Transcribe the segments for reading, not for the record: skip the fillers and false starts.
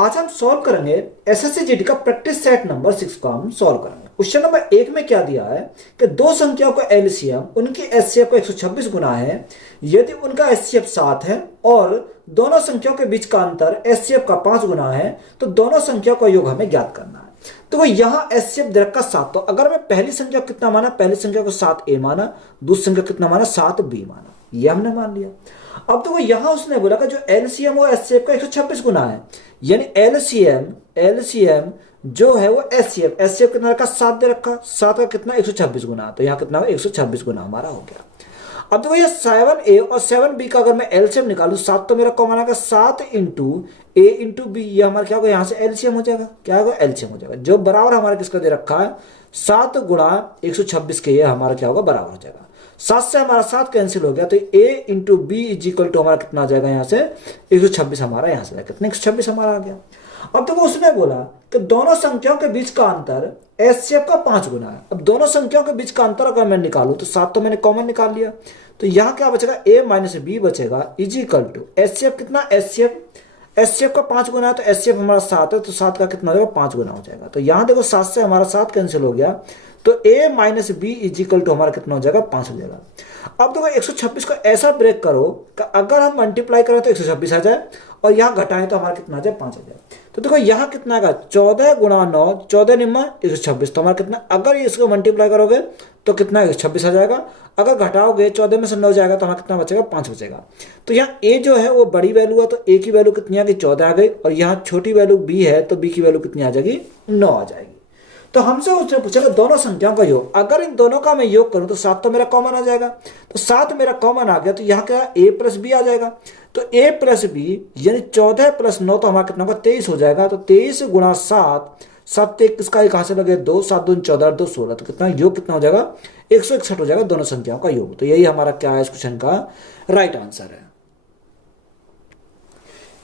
आज हम सॉल्व करेंगे एसएससी जीडी का प्रैक्टिस सेट नंबर 6 को हम सॉल्व करेंगे। क्वेश्चन नंबर 1 में क्या दिया है कि दो संख्याओं का एलसीएम उनकी एचसीएफ को 126 गुना है यदि उनका एचसीएफ 7 है और दोनों संख्याओं के बीच का अंतर एचसीएफ का 5 गुना है तो दोनों संख्याओं का योग हमें ज्ञात करना है। तो यहाँ एचसीएफ दे रखा 7, तो अगर मैं पहली संख्या को कितना माना, पहली संख्या को 7a माना, दूसरी संख्या को कितना माना, 7b माना, ये हमने मान लिया। अब तो यहाँ उसने बोला कि जो एलसीएम वो एचसीएफ का 126 गुना है, यानी एलसीएम जो है वो एचसीएफ कितना रखा, 7 दे रखा, 7 का कितना 126 गुना, तो यहाँ कितना 126 गुना हमारा हो गया। अब देखो ये 7a और 7b का अगर मैं एलसीएम निकालू, 7 तो मेरा कॉमन आएगा, 7 इंटू a इंटू बी, ये हमारा क्या होगा, यहाँ से एलसीएम हो जाएगा, क्या होगा एलसीएम हो जाएगा, जो बराबर हमारा किसका दे रखा है 7 गुणा 126 के, ये हमारा क्या होगा बराबर हो जाएगा। 7 से हमारा 7 कैंसिल हो गया, तो a into b is equal to हमारा कितना आ जाएगा, यहाँ से 126 हमारा यहाँ से कितना 126 हमारा आ गया। अब देखो उसने बोला कि दोनों संख्याओं के बीच का अंतर एचसीएफ का 5 गुना है। अब दोनों संख्याओं के बीच का अंतर अगर मैं निकालूं तो 7 तो मैंने कॉमन निकाल लिया, तो यहाँ क्या बचेगा a माइनस बी बचेगा इज इक्वल टू एचसीएफ कितना, एचसीएफ का 5 गुना है तो एचसीएफ हमारा 7 है, तो 7 का कितना हो जाएगा 5 गुना हो जाएगा। तो यहाँ देखो 7 से हमारा 7 कैंसिल हो गया, तो a minus b is equal to हमारा कितना हो जाएगा 5 हो जाएगा। अब देखो 126 को ऐसा ब्रेक करो कि अगर हम मल्टीप्लाई करें तो 126 आ जाए और यहाँ घटाएं तो हमारा कितना आ जाए 5 आ जाए। तो देखो यहाँ कितना आएगा 14 गुणा 9, 14 निम्मा 126, तो हमारा कितना, अगर इसको मल्टीप्लाई करोगे तो कितना 126 आ जाएगा, अगर घटाओगे 14 में से 9 जाएगा तो हमारा कितना बचेगा 5 बचेगा। तो यहाँ a जो है वो बड़ी वैल्यू है तो a की वैल्यू कितनी आ गई 14 आ गई, और यहाँ छोटी वैल्यू b है तो b की वैल्यू कितनी आ जाएगी 9 आ जाएगी। तो हमसे उसने पूछा कि दोनों संख्याओं का योग, अगर इन दोनों का मैं योग करूं तो 7 तो मेरा कॉमन आ जाएगा, तो 7 मेरा कॉमन आ गया, तो यहाँ क्या a प्लस बी आ जाएगा, तो a प्लस बी यानी 14 प्लस 9 तो हमारा कितना होगा 23 हो जाएगा। तो 23 गुणा 7, 7 किसका कहाँ से लगे 2, 7 दूनी 14, 2 16, तो कितना योग कितना हो जाएगा 161 हो जाएगा दोनों संख्याओं का योग। तो यही हमारा क्या है इस क्वेश्चन का राइट आंसर है।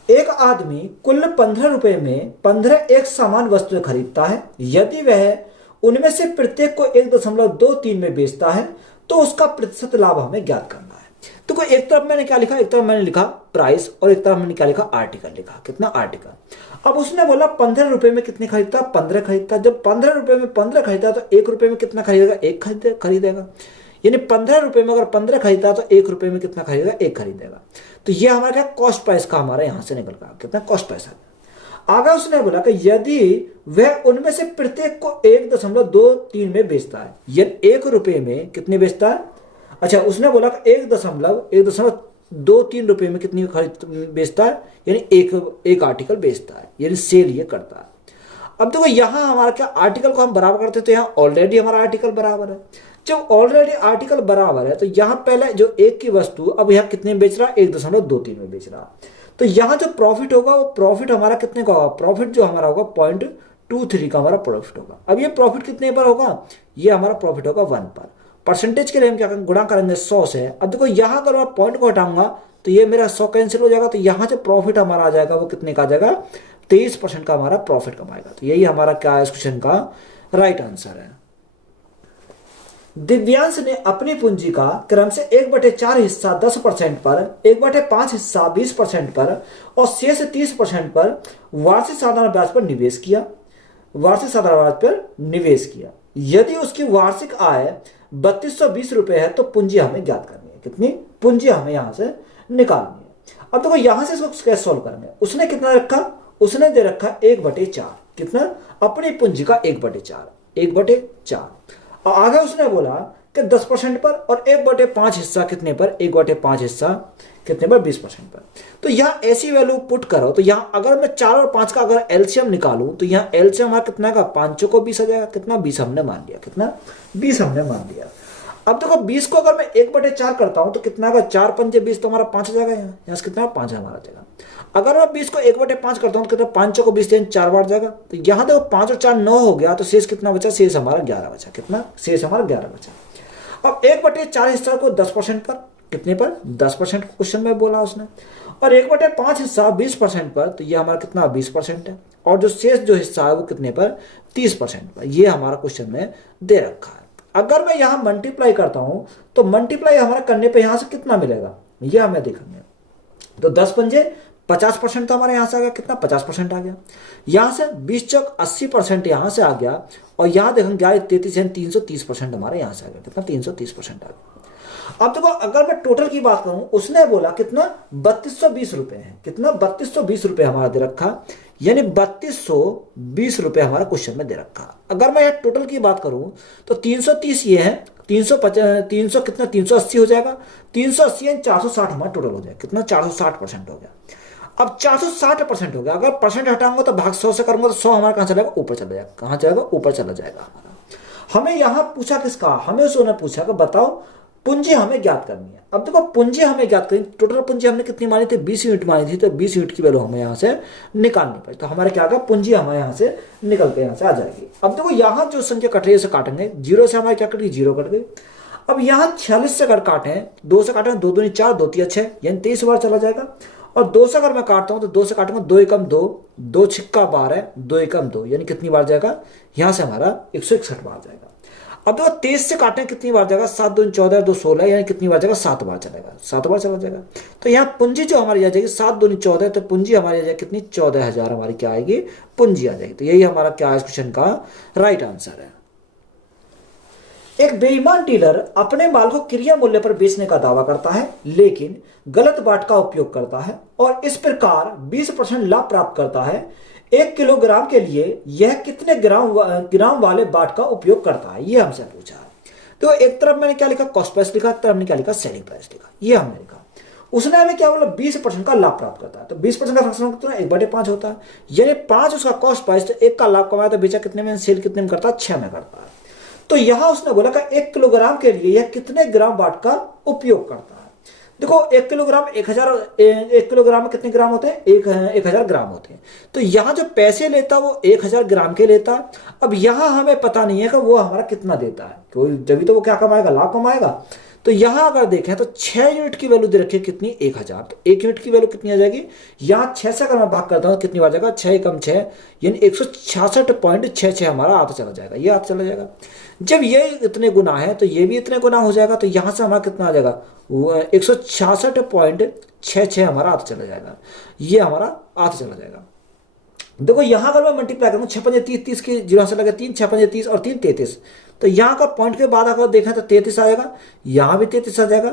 एक आदमी कुल 15 रुपए में 15 एक समान वस्तुएं खरीदता है, यदि वह उनमें से प्रत्येक को 1.23 में बेचता है तो उसका प्रतिशत लाभ हमें ज्ञात करना है। तो कोई एक तरफ मैंने क्या लिखा, एक तरफ मैंने लिखा प्राइस और एक तरफ मैंने क्या लिखा आर्टिकल लिखा, कितना आर्टिकल। अब उसने बोला 15 रुपए में कितने खरीदता, 15 खरीदता, जब 15 रुपए में 15 खरीदता तो 1 रुपए में कितना खरीदेगा, 1 खरीदेगा, यानी 15 रुपए में अगर 15 खरीदा तो 1 रुपए में कितना खरीदेगा, 1 खरीदेगा। तो ये हमारा क्या कॉस्ट प्राइस का हमारा यहां से निकल गया, कितना कॉस्ट प्राइस आगे उसने बोला कि यदि वह उनमें से प्रत्येक को 1.23 में बेचता है, यानी 1 रुपए में कितने बेचता है, अच्छा उसने बोला कि 1.23 रुपए में कितनी बेचता है, यानी एक आर्टिकल बेचता है, यानी सेल ये करता है। अब देखो यहां हमारा क्या आर्टिकल को हम बराबर करते हैं, तो यहाँ ऑलरेडी हमारा आर्टिकल बराबर है। जब ऑलरेडी आर्टिकल बराबर है तो यहाँ पहले जो एक की वस्तु अब यहाँ कितने में बेच रहा है, 1.23 में बेच रहा, तो यहाँ जो प्रॉफिट होगा वो प्रॉफिट हमारा कितने का होगा, प्रॉफिट जो हमारा होगा 0.23 का हमारा प्रॉफिट होगा। अब ये प्रॉफिट कितने पर होगा, ये हमारा प्रॉफिट होगा 1 पर। परसेंटेज के लिए हम क्या करेंगे, गुणा करेंगे 100 से। अब देखो यहाँ अगर मैं पॉइंट को हटाऊंगा तो ये मेरा 100 कैंसिल हो जाएगा, तो यहाँ जो प्रॉफिट हमारा आ जाएगा वो कितने का आ जाएगा, 23% का हमारा प्रॉफिट कमाएगा। तो यही हमारा क्या है इस क्वेश्चन का राइट आंसर है। दिव्यांश ने अपनी पूंजी का क्रम से 1/4 हिस्सा 10% पर, 1/5 हिस्सा 20% पर और शेष 30% पर वार्षिक साधारण ब्याज पर निवेश किया, वार्षिक साधारण ब्याज पर निवेश किया। यदि उसकी वार्षिक आय 3220 रुपए है तो पूंजी हमें ज्ञात करनी है, कितनी पूंजी हमें यहां से निकालनी है। अब देखो यहां से इसको कैसे सॉल्व करेंगे, उसने कितना रखा, उसने दे रखा 1/4, कितना अपनी पूंजी का 1/4 और आगे उसने बोला कि 10% पर और 1/5 हिस्सा कितने पर, 1/5 हिस्सा कितने पर 20% पर। तो यहाँ ऐसी वैल्यू पुट करो, तो यहाँ अगर मैं 4 और 5 का अगर एलसीएम निकालूं तो यहाँ एलसीएम हमारा कितना का 5 को 20 आ जाएगा, कितना 20 हमने मान लिया, कितना 20 हमने मान लिया। अब देखो 20 को अगर मैं 1/4 करता हूं तो कितना का 4 पंजे 20, तो हमारा 5 आ जाएगा, यहाँ से कितना 5 हमारा जाएगा। अगर मैं 20 को 1/5 करता हूं तो कितना 5 को 20 4 बार जाएगा, तो यहाँ देखो 5 और 4 9 हो गया, तो शेष कितना बचा, शेष हमारा 11 बचा, कितना शेष हमारा 11 बचा। अब 1/4 हिस्सा को 10% पर, कितने पर 10% क्वेश्चन में बोला उसने, और 1/5 हिस्सा 20% पर, तो ये हमारा कितना 20% है, और जो शेष जो हिस्सा है वो कितने पर 30% पर, ये हमारा क्वेश्चन में दे रखा है। अगर मैं यहां मल्टीप्लाई करता हूं तो मल्टीप्लाई हमारा करने पे यहां से कितना मिलेगा ये हमें देखेंगे। तो 10 पंजे 50% तो हमारे यहाँ से आ गया, कितना 50% आ गया। यहाँ से 20 चौक 80% यहाँ से आ गया, और यहाँ देखेंगे क्या 33 यानी 330% हमारे यहाँ से आ गया, कितना 330% आ गया। अब देखो अगर मैं टोटल की बात करूं, उसने बोला कितना 3220 रुपए है, कितना 3220 रुपए हमारा दे रखा, यानी 3220 रुपए हमारा क्वेश्चन में दे रखा। अगर मैं टोटल की बात करूं तो 330 ये है, 300 कितना 380 हो जाएगा, 380 यानी 460 हमारा टोटल हो जाएगा, कितना 460% हो गया। अब 460% हो गया, अगर परसेंट हटाऊंगा तो भाग 100 से करूंगा तो 100 हमारा कहां चला जाएगा, ऊपर चला जाएगा, कहां जाएगा, ऊपर चला जाएगा हमारा। हमें यहां पूछा किसका, हमें उसने पूछा कि बताओ पूंजी हमें ज्ञात करनी है। अब देखो पूंजी हमें ज्ञात करनी, टोटल पूंजी हमने कितनी मानी थी, 20 यूनिट मानी थी, तो 20 यूनिट की वैल्यू हमें यहाँ से निकालनी पड़ी, तो हमारे क्या होगा, पूंजी हमारे यहाँ से निकल के यहाँ से आ जाएगी। अब देखो यहाँ जो संख्या कट रही है उसे काटेंगे, 0 से हमारे क्या कट गई, 0 कट गई। अब यहाँ 46 से अगर काटे, 2 से काटेंगे, 2 दूनी 4, 2 तिया 6, यानी 23 बार चला जाएगा। और 2 से अगर मैं काटता हूँ तो 2 से काटूंगा, 2 एकम 2, 2 छिक्का 12, 2 एकम 2, यानी कितनी बार जाएगा, यहाँ से हमारा 161 बार जाएगा। अब देखो 23 से काटें कितनी बार जाएगा, 7 दूनी 14, 2 16, यानी कितनी बार जाएगा, 7 बार चलेगा, 7 बार चला जाएगा। तो यहाँ पूंजी जो हमारी आ जाएगी 7 दूनी 14, तो पूंजी हमारी आ जाएगी कितनी, 14,000 हमारी क्या आएगी, पूंजी आ जाएगी। तो यही हमारा क्या है इस क्वेश्चन का राइट आंसर है। एक बेईमान डीलर अपने माल को क्रिया मूल्य पर बेचने का दावा करता है, लेकिन गलत बाट का उपयोग करता है और इस प्रकार 20% लाभ प्राप्त करता है। 1 किलोग्राम के लिए यह कितने ग्राम वाले बाट का उपयोग करता है, यह हमसे पूछा है। तो एक तरफ मैंने क्या लिखा, कॉस्ट प्राइस लिखा, तरफ मैंने क्या लिखा, सेलिंग प्राइस लिखा, यह हमने लिखा। उसने हमें क्या बोला, 20% का लाभ प्राप्त करता है, तो 20% का फ्रैक्शन कितना, 1/5 होता है, यानी 5 उसका कॉस्ट प्राइस, तो 1 का लाभ कमाया तो बेचा कितने में, सेल कितने में करता है, 6 में करता है। तो यहां उसने बोला कि 1 किलोग्राम के लिए यह कितने ग्राम बाट का उपयोग करता है। देखो 1 किलोग्राम 1 किलोग्राम में कितने ग्राम होते हैं, 1000 ग्राम होते हैं। तो यहां जो पैसे लेता वो 1000 ग्राम के लेता। अब यहां हमें पता नहीं है कि वो हमारा कितना देता है, कोई जब तो वो क्या कमाएगा, लाभ कमाएगा। तो यहां अगर देखें तो 6 यूनिट की वैल्यू दे रखी है कितनी, 1000, तो 1 यूनिट की वैल्यू कितनी आ जाएगी, यहां 6 से अगर मैं भाग करता हूं कितनी बार जाएगा, 6 एकम 6, यानी 166.66 हमारा आता चला जाएगा, ये आता चला जाएगा। जब ये इतने गुना है तो ये भी इतने गुना हो जाएगा, तो यहां से हमारा कितना आ जाएगा, 166.66 हमारा आता चला जाएगा, ये हमारा आता चला जाएगा। देखो यहां अगर मैं मल्टीप्लाई करूँ, 6 पंजे 30, 30 की 0 से लगे 3, 6 पंजे 30 और 3 33, तो यहाँ का पॉइंट के बाद अगर देखें तो 33 आएगा, यहाँ भी 33 आ जाएगा,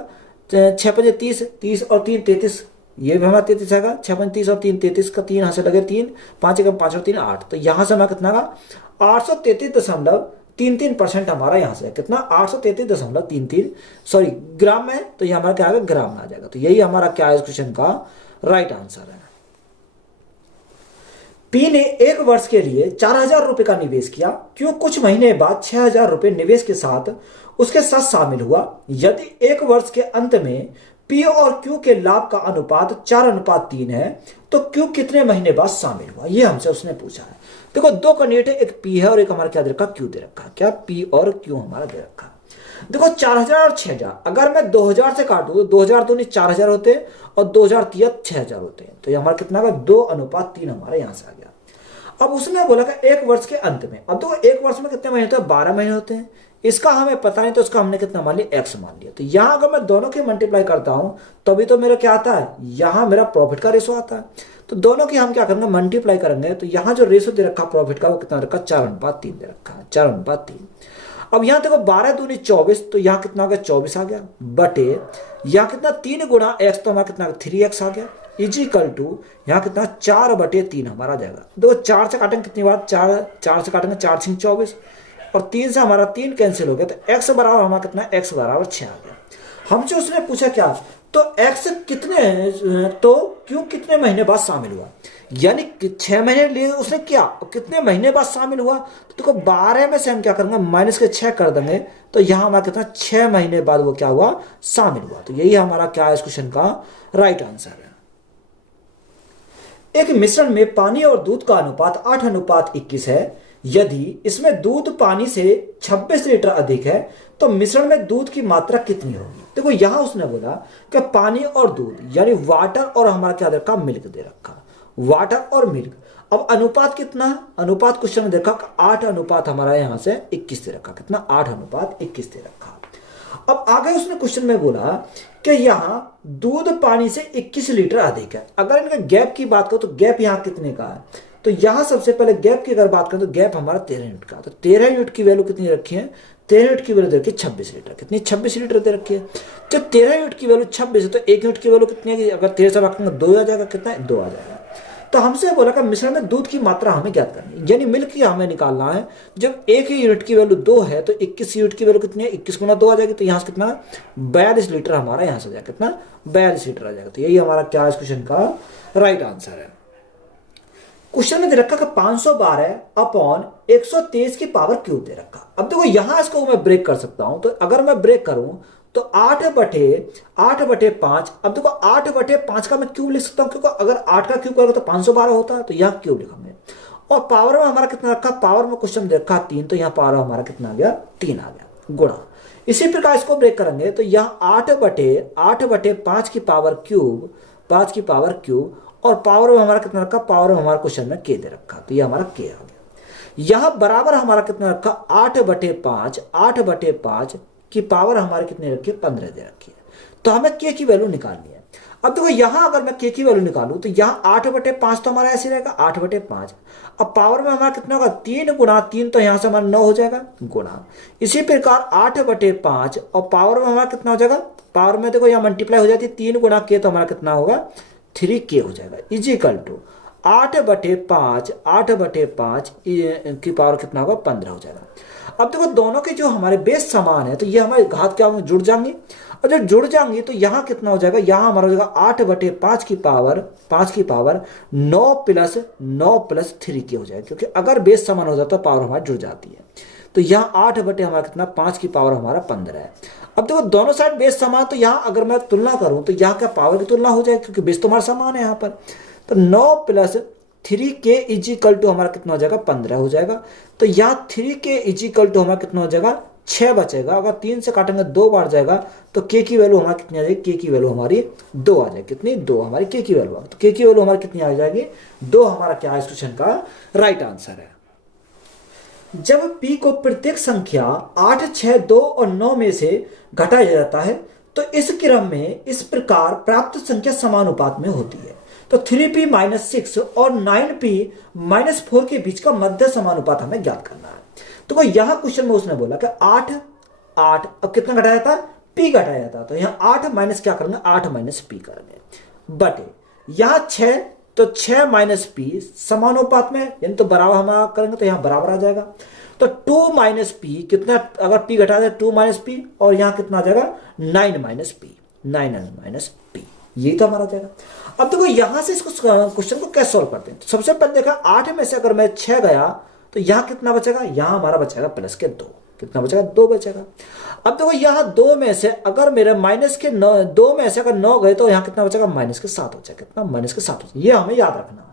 6 पंजे 30, 30 और 3 33, ये भी हमारा 33 आएगा, 6 पंजे 30 और 3 33 का 3 यहाँ से लगे 3, 5 एकम 5 और 3 8, तो यहाँ से हमारा कितना आएगा, 833.33% हमारा यहाँ से कितना, 833.33, सॉरी ग्राम में, तो ये हमारा क्या आएगा, ग्राम में आ जाएगा। तो यही हमारा क्या है इस क्वेश्चन का राइट आंसर है। पी ने 1 वर्ष के लिए 4000 रुपए का निवेश किया, क्यों कुछ महीने बाद 6000 रुपए निवेश के साथ उसके साथ शामिल हुआ। यदि 1 वर्ष के अंत में पी और क्यू के लाभ का अनुपात 4:3 है, तो क्यू कितने महीने बाद शामिल हुआ, ये हमसे उसने पूछा है। देखो 2 कैंडिडेट है, एक पी है और एक हमारा क्या दे रखा, क्यू दे रखा, क्या पी और क्यू हमारा दे रखा। देखो 4000 और 6000, अगर मैं 2000 से काटू तो 2000 तो नहीं 4000 होते हैं और 2000 तिया 6000 होते हैं, तो ये हमारा कितना होगा, 2:3 हमारे यहां से आ गया। अब उसने बोला कि 1 वर्ष के अंत में, अब देखो 1 वर्ष में कितने महीने होते हैं, 12 महीने होते हैं। इसका हमें पता नहीं, तो इसका हमने कितना मान लिया, x मान लिया। तो यहां अगर मैं दोनों की मल्टीप्लाई करता हूं तभी तो मेरा क्या आता है, यहां मेरा प्रॉफिट का रेशो आता है। तो दोनों की हम क्या करेंगे, मल्टीप्लाई करेंगे। तो यहां जो रेशो दे रखा प्रॉफिट का वो कितना रखा, 4:3 दे रखा है, 4:3। अब यहां देखो 12 दूनी 24, तो यहां कितना हो गया, 24 आ गया, बटे यहां कितना 3 गुणा x, तो हमारा कितना 3x आ गया, इजिकल टू यहाँ कितना 4/3 हमारा जाएगा। देखो 4 से काटेंगे कितनी बार, 4 से काटेंगे 4 6 24 और 3 से हमारा 3 कैंसिल हो गया, तो x बराबर हमारा कितना, x बराबर 6 आ गया। हमसे उसने पूछा क्या, तो x कितने, तो क्यों कितने महीने बाद शामिल हुआ, यानी 6 महीने लिए उसने क्या, कितने महीने बाद शामिल हुआ। तो देखो 12 में से हम क्या करेंगे, माइनस के 6 कर देंगे, तो यहाँ हमारा कितना 6 महीने बाद वो क्या हुआ, शामिल हुआ। तो यही हमारा क्या है इस क्वेश्चन का राइट आंसर है। एक मिश्रण में पानी और दूध का अनुपात 8:21 है। यदि इसमें दूध पानी से 26 लीटर अधिक है, तो मिश्रण में दूध की मात्रा कितनी होगी। देखो यहां उसने बोला कि पानी और दूध, यानी वाटर और हमारा क्या दे रखा, मिल्क दे रखा, वाटर और मिल्क। अब अनुपात कितना है, अनुपात क्वेश्चन में देखा 8 अनुपात हमारा यहां से 21 दे रखा, कितना 8:21 दे रखा। अब आगे उसने क्वेश्चन में बोला कि यहाँ दूध पानी से 21 लीटर अधिक है। अगर इनका गैप की बात करो तो गैप यहाँ कितने का है, तो यहाँ सबसे पहले गैप की अगर बात करें तो गैप हमारा 13 यूनिट का। तो 13 यूनिट की वैल्यू कितनी रखी है, 13 यूनिट की वैल्यू दे रखी है 26 लीटर। कितनी, 26 लीटर दे रखी है। जब 13 यूनिट की वैल्यू 26 है तो 1 यूनिट की वैल्यू कितनी है, अगर 13 से रखेंगे 2 आ जाएगा। कितना है, 2 आ जाएगा। तो हमसे बोला कि मिश्रण में दूध की मात्रा हमें ज्ञात करनी है, यानी मिल्क की हमें निकालना है। जब एक ही यूनिट की वैल्यू 2 है तो 21 यूनिट की वैल्यू कितनी है, 21 गुना 2 आ जाएगी। तो यहाँ से कितना, 42 लीटर हमारा यहाँ से आ जाएगा। कितना, 42 लीटर आ जाएगा। तो यही हमारा क्या इस क्वेश्चन का राइट आंसर है। क्वेश्चन में दे रखा कि 512 अपॉन 123 की पावर क्यूब दे रखा। अब देखो यहाँ इसको मैं ब्रेक कर सकता हूं। तो अगर मैं ब्रेक करूं तो 8/5। अब देखो 8/5 का मैं क्यूब लिख सकता हूं, क्योंकि अगर 8 का क्यूब करोगे तो 512 होता है। तो यहाँ क्यूब लिखेंगे। और पावर में हमारा कितना रखा, पावर में क्वेश्चन दे रखा 3, तो यहाँ पावर हमारा कितना आ गया, 3 आ गया, गुणा। इसी प्रकार इसको ब्रेक करेंगे तो यहाँ 8/5 की पावर क्यूब, 5 की पावर क्यूब, और पावर में हमारा कितना रखा, पावर में हमारा क्वेश्चन में के दे रखा। तो ये हमारा के आ गया। यहां बराबर हमारा कितना रखा, 8/5 की पावर हमारी कितनी रखी है, 15 दे रखी है। तो हमें के की वैल्यू निकालनी है। अब देखो यहां अगर मैं के की वैल्यू निकालूं तो यहां 8/5 तो हमारा ऐसे रहेगा, 8/5। अब पावर में हमारा कितना होगा, 3 गुना 3, तो यहां से हमारा 9 हो जाएगा, गुणा। इसी प्रकार 8/5 और पावर में हमारा कितना हो जाएगा, पावर में देखो यहाँ मल्टीप्लाई हो जाती है, 3 गुना के, तो हमारा कितना होगा, 3k हो जाएगा, इजिकल टू 8/5 की पावर कितना होगा, 15 हो जाएगा। अब देखो दोनों के जो हमारे बेस समान है तो ये हमारे घात क्या होंगे, जुड़ जाएंगे। और जब जुड़ जाएंगे तो यहाँ कितना हो जाएगा, यहाँ हमारा हो जाएगा 8/5 की पावर 9 प्लस 3k हो जाएगा, क्योंकि अगर बेस समान हो जाता है पावर हमारी जुड़ जाती है। तो यहाँ 8/5 हमारा कितना, 5 की पावर हमारा 15 है। अब देखो दोनों साइड बेस समान, तो यहाँ अगर मैं तुलना करूं तो यहाँ क्या पावर की तुलना हो जाएगी, क्योंकि बेस तो हमारा समान है यहाँ पर। तो 9 प्लस 3k इजिकल टू हमारा कितना हो जाएगा, 15 हो जाएगा। तो यहाँ 3k इजिकल टू हमारा कितना हो जाएगा, 6 बचेगा। अगर 3 से काटेंगे 2 बार जाएगा, तो के की वैल्यू हमारी कितनी आ जाएगी, के की वैल्यू हमारी 2 आ जाएगी। कितनी, 2 हमारी के की वैल्यू। तो के की वैल्यू हमारी कितनी आ जाएगी, 2 हमारा क्या इस क्वेश्चन का राइट आंसर है। जब p को प्रत्येक संख्या 8, 6, 2 और 9 में से घटाया जाता है तो इस क्रम में इस प्रकार प्राप्त संख्या समानुपात में होती है। तो 3p - 6 और 9p - 4 के बीच का मध्य समानुपात हमें ज्ञात करना है। तो यहाँ क्वेश्चन में उसने बोला कि 8, अब कितना घटाया जाता, p घटाया जाता। तो यहाँ 8 माइनस क्या करेंगे, 8 माइनस p करेंगे, बटे यहाँ 6, तो 6 माइनस पी समानुपात में, यानी तो बराबर हम करेंगे तो यहाँ बराबर आ जाएगा। तो 2 माइनस पी कितना, अगर पी घटा दे 2 माइनस पी, और यहाँ कितना आ जाएगा, 9 माइनस पी, 9 माइनस पी, यही तो हमारा जाएगा। अब देखो यहां से इसको क्वेश्चन को कैसे सॉल्व करते हैं। तो सबसे पहले देखा 8 में से अगर मैं 6 गया तो यहाँ कितना बचेगा, यहाँ हमारा बचेगा प्लस के 2, कितना बचेगा, 2 बचेगा। अब देखो यहाँ 2 में से अगर मेरे माइनस के 2 में से अगर 9 गए तो यहाँ कितना बचेगा, माइनस के 7 हो जाएगा। कितना, माइनस के 7 हो जाएगा, ये हमें याद रखना है।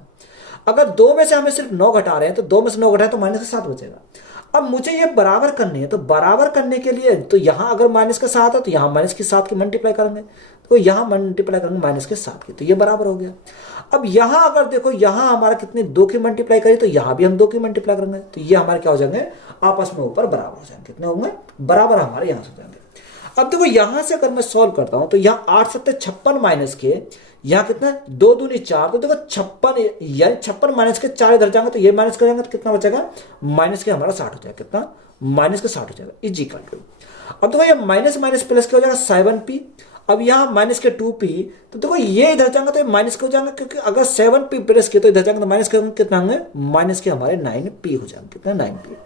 अगर 2 में से हमें सिर्फ 9 घटा रहे हैं तो 2 में से 9 घटाए तो माइनस के 7 बचेगा। अब मुझे ये बराबर करनी है, तो बराबर करने के लिए तो यहाँ अगर माइनस के 7 है तो यहाँ माइनस के 7 की मल्टीप्लाई करेंगे, तो यहाँ मल्टीप्लाई करेंगे माइनस के 7 की, तो ये बराबर हो गया। अब यहाँ अगर देखो यहाँ हमारा कितने 2 की मल्टीप्लाई करी, तो यहाँ भी हम 2 की मल्टीप्लाई करेंगे, तो ये हमारे क्या हो जाएंगे, आपस में ऊपर बराबर हो जाएंगे। कितने होंगे, बराबर हमारे यहाँ से हो जाएंगे। अब देखो यहां से अगर मैं सॉल्व करता हूं तो यहाँ 8 7 56 माइनस के, यहाँ कितना 2 दूनी 4, तो देखो 56 यानी 56 माइनस के 4 इधर जाएंगे तो ये माइनस करेंगे तो कितना बचेगा, माइनस के हमारा 60 हो जाएगा। कितना, माइनस के 60 हो जाएगा, इज इक्वल टू। अब देखो ये माइनस माइनस प्लस के हो जाएगा 7p। अब यहाँ माइनस के 2p, तो देखो ये इधर जाएंगे तो ये माइनस के हो जाएंगे, क्योंकि अगर 7p प्लस के तो इधर जाएंगे तो माइनस के कितना होंगे, माइनस के हमारे 9p हो जाएंगे। कितना, 9p।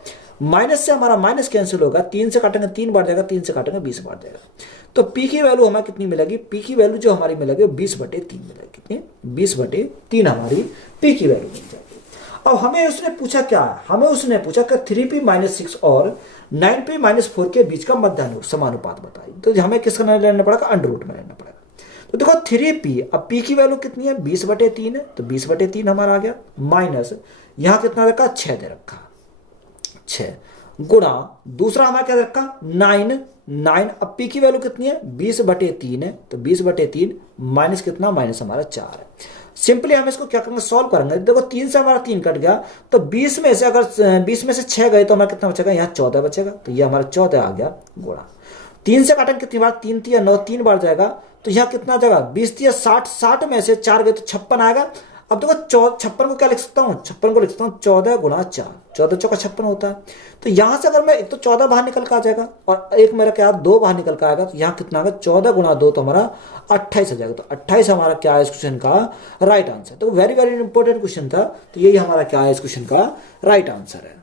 माइनस से हमारा माइनस कैंसिल होगा, 3 से काटेंगे 3 बार जाएगा, 3 से काटेंगे 20 बार जाएगा। तो p की वैल्यू हमें कितनी मिलेगी, p की वैल्यू जो हमारी मिलेगी 20/3 मिलेगी। कितनी, 20/3 हमारी p की वैल्यू मिल जाएगी। अब हमें उसने पूछा क्या है, हमें उसने पूछा कि 3p - 6 और 9p - 4 के बीच का मध्य समानुपात बताइए। तो हमें किसका लेना पड़ेगा, अंडर रूट में लेना पड़ेगा। तो देखो 3p, अब p की वैल्यू कितनी है, 20/3 है, तो 20/3 हमारा आ गया, माइनस यहाँ कितना रखा, 6 दे रखा, 6 गुणा दूसरा हमारा क्या रखा, 9। अब p की वैल्यू कितनी है, 20/3 है, तो 20/3 माइनस कितना, माइनस हमारा 4 है। सिंपली हम इसको क्या करेंगे, सॉल्व करेंगे। देखो 3 से हमारा 3 कट गया, तो 20 में से अगर 20 में से 6 गए तो हमारा कितना बचेगा, यहाँ 14 बचेगा, तो ये हमारा 14 आ गया गुणा। 3 से काटेंगे कितनी बार, 3 3 9, 3 बार जाएगा। तो यहाँ कितना जाएगा, 20 3 60, 60 में से 4 गए तो 56 आएगा। अब देखो 56 को क्या लिख सकता हूँ, 56 को लिख सकता हूँ 14 गुणा 4, 14 चौका 56 होता है। तो यहाँ से अगर मैं एक तो 14 बाहर निकल कर आ जाएगा और एक मेरा क्या 2 बाहर निकल कर आएगा, तो यहाँ कितना आएगा 14 गुणा 2 तो हमारा 28 आ जाएगा। तो 28 हमारा क्या है इस क्वेश्चन का राइट आंसर। तो वेरी वेरी इंपॉर्टेंट क्वेश्चन था, तो यही हमारा क्या है इस क्वेश्चन का राइट आंसर है।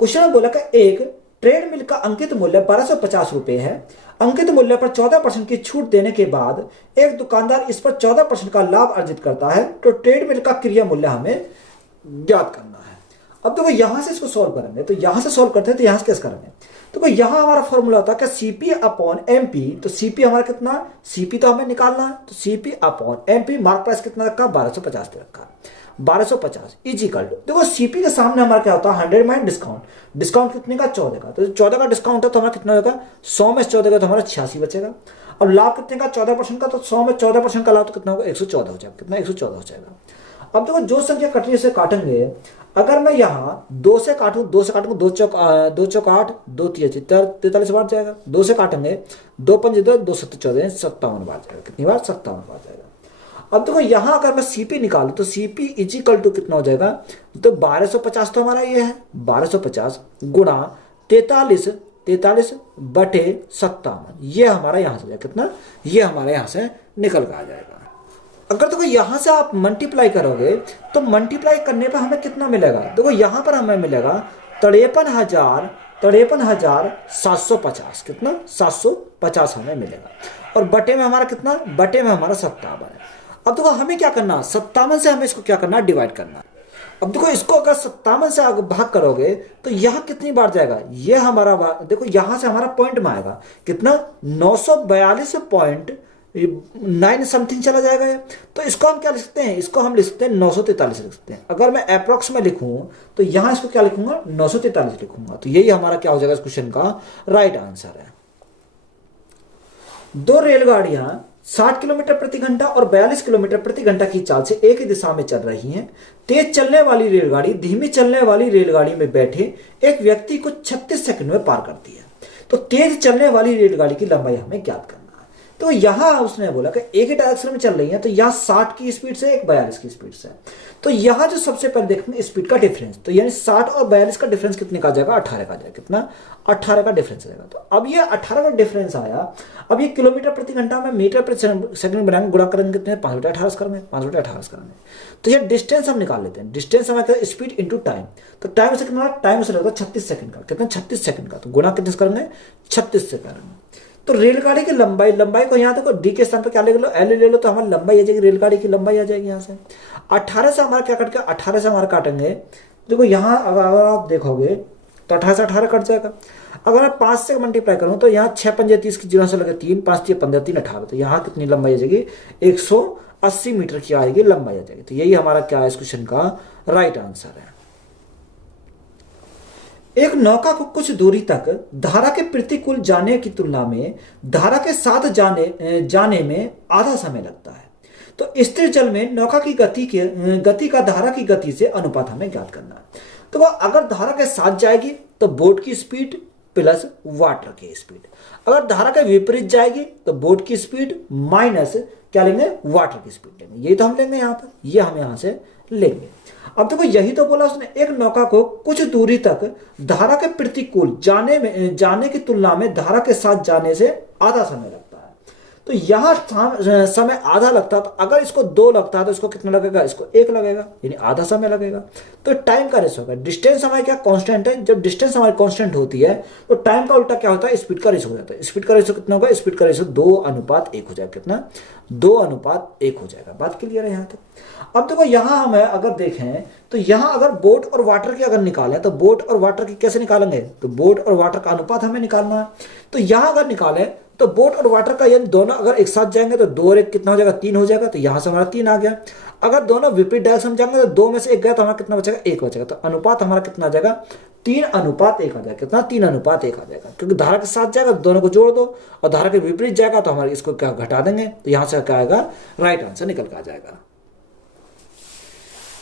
क्वेश्चन में बोला कि एक ट्रेडमिल का अंकित मूल्य 1250 रुपए है। अंकित मूल्य पर 14% की छूट देने के बाद एक दुकानदार इस पर 14% का लाभ अर्जित करता है, तो ट्रेडमिल का क्रिया मूल्य हमें ज्ञात करना है। अब देखो यहां से इसको सॉल्व करेंगे, तो यहां से सॉल्व करते हैं, तो यहां से कैसे करेंगे। देखो यहां हमारा फॉर्मूला होता है कि सीपी अपॉन एमपी। तो सीपी हमारा कितना, सीपी तो हमें निकालना है, तो CP upon MP mark price कितना रखा, 1250 पे रखा, 1250 इजिकल। देखो सीपी के सामने हमारा क्या होता है 100 माइनस डिस्काउंट, डिस्काउंट कितने का 14 का, तो 14 का डिस्काउंट है तो हमारा कितना होगा 100 में 14 का तो हमारा 86 बचेगा। अब लाभ कितने का 14% का, तो 100 में 14% का लाभ तो कितना होगा 114 हो जाएगा, कितना 114 हो जाएगा। अब देखो जो संख्या कटनी से काटेंगे, अगर मैं यहाँ 2 से काटूं, 2 से काटूंगा 2 चौक 8, 2 3 43 बार जाएगा। 2 से काटेंगे 2 5 2 7 14 57 बार जाएगा, कितनी बार 57 बार जाएगा। अब देखो यहां अगर मैं सीपी निकालू तो सीपी इजिकल टू कितना हो जाएगा, तो 1250 तो हमारा ये है, 1250 गुणा 43 बटे 57, ये हमारा यहां से जाएगा कितना, ये हमारा यहां से निकल कर आ जाएगा। अगर देखो यहां से आप मल्टीप्लाई करोगे तो मल्टीप्लाई करने पर हमें कितना मिलेगा, देखो यहां पर हमें मिलेगा 53,750, कितना 750 हमें मिलेगा। और बटे में हमारा कितना, बटे में हमारा 57 है। अब देखो हमें क्या करना, 57 से हमें इसको क्या करना, डिवाइड करना। अब देखो इसको अगर 57 से आगे भाग करोगे तो यह कितनी बार जाएगा, ये हमारा देखो यहां से हमारा पॉइंट में आएगा कितना 942.9 समथिंग चला जाएगा ये। तो इसको हम क्या लिख सकते हैं, इसको हम लिख सकते हैं 943 लिख सकते हैं। अगर मैं अप्रोक्स में लिखूं तो यहां इसको क्या लिखूंगा 943 लिखूंगा। तो यही हमारा क्या हो जाएगा इस क्वेश्चन का राइट आंसर है। 2 रेलगाड़ियां 60 किलोमीटर प्रति घंटा और 42 किलोमीटर प्रति घंटा की चाल से एक ही दिशा में चल रही हैं। तेज चलने वाली रेलगाड़ी धीमी चलने वाली रेलगाड़ी में बैठे एक व्यक्ति को 36 सेकंड में पार करती है। तो तेज चलने वाली रेलगाड़ी की लंबाई हमें ज्ञात करना है। तो यहां उसने बोला कि एक ही डायरेक्शन में चल रही है, तो यहां 60 की स्पीड से, एक 42 की स्पीड से। तो यहां जो सबसे पहले देखेंगे स्पीड का डिफरेंस, तो यानी 60 और 42 का डिफरेंस कितने का जाएगा, 18 का जाएगा, कितना 18 का डिफरेंस आएगा। तो अब ये 18 का डिफरेंस आया। अब ये किलोमीटर प्रति घंटा में मीटर प्रति सेकंड बनाएंगे, गुणा करेंगे कितने 5/18 करेंगे, 5/18 करेंगे। तो ये डिस्टेंस हम निकाल लेते हैं, डिस्टेंस हमारा स्पीड इंटू टाइम। तो टाइम से कितना, टाइम से लगता है 36 सेकंड का, कितना 36 सेकंड का, तो गुणा कितने करेंगे 36 से करेंगे। तो रेलगाड़ी की लंबाई, लंबाई को यहाँ तक डी के स्थान पर क्या ले लो, एल ले लो, तो हमारी लंबाई आ जाएगी, रेलगाड़ी की लंबाई आ जाएगी यहाँ से। 18 से हमारा क्या कट के, 18 से हमारा काटेंगे, देखो यहाँ अगर आप देखोगे तो 18 से 18 कट जाएगा। अगर मैं 5 से मल्टीप्लाई करूँ तो यहाँ 6 पंजे 30 की जीरो से लगे 3, 5 3 15 3 18, तो यहाँ कितनी लंबाई आ जाएगी 180 मीटर की आएगी, लंबाई आ जाएगी। तो यही हमारा क्या है इस क्वेश्चन का राइट आंसर है। एक नौका को कुछ दूरी तक धारा के प्रतिकूल जाने की तुलना में धारा के साथ जाने में आधा समय लगता है। तो स्थिर जल में नौका की गति का धारा की गति से अनुपात हमें ज्ञात करना है। तो वह अगर धारा के साथ जाएगी तो बोट की स्पीड प्लस वाटर की स्पीड, अगर धारा के विपरीत जाएगी तो बोट की स्पीड माइनस क्या लेंगे, वाटर की स्पीड लेंगे। यही तो हम लेंगे यहाँ पर, ये हम यहाँ से लेंगे। अब देखो यही तो बोला उसने, एक नौका को कुछ दूरी तक धारा के प्रतिकूल जाने की तुलना में धारा के साथ जाने से आधा समय लगता है। तो यहां समय आधा लगता है, तो अगर इसको 2 लगता है तो इसको कितना लगेगा, इसको 1 लगेगा, यानी आधा समय लगेगा। तो टाइम का रेशो होगा, डिस्टेंस हमारी क्या कांस्टेंट है, जब डिस्टेंस हमारी कांस्टेंट होती है तो टाइम का उल्टा क्या होता है, स्पीड का रेशो हो जाता है। स्पीड का रेशो कितना होगा, स्पीड का रेशो 2:1 हो जाएगा, कितना 2:1 हो जाएगा। बात क्लियर है यहाँ तक। अब देखो यहां हम अगर देखें तो यहां अगर बोट और वाटर की अगर निकालें तो बोट और वाटर की कैसे निकालेंगे, तो बोट और वाटर का अनुपात हमें निकालना है। तो यहां अगर निकालें तो बोट और वाटर का यानी दोनों अगर एक साथ जाएंगे तो 2 और 1 कितना हो जाएगा, 3 हो जाएगा। तो यहां से हमारा 3 आ गया। अगर दोनों विपरीत डायरेक्शन में जाएंगे तो 2 में से 1 गया तो हमारा कितना बचेगा, 1 बचेगा। तो अनुपात हमारा कितना आ जाएगा, 3:1 आ जाएगा, कितना 3:1 आ जाएगा। क्योंकि धारा के साथ जाएगा तो दोनों को जोड़ दो, और धारा के विपरीत जाएगा तो हमारे इसको क्या घटा देंगे, तो यहां से क्या आएगा, राइट आंसर निकल कर आ जाएगा।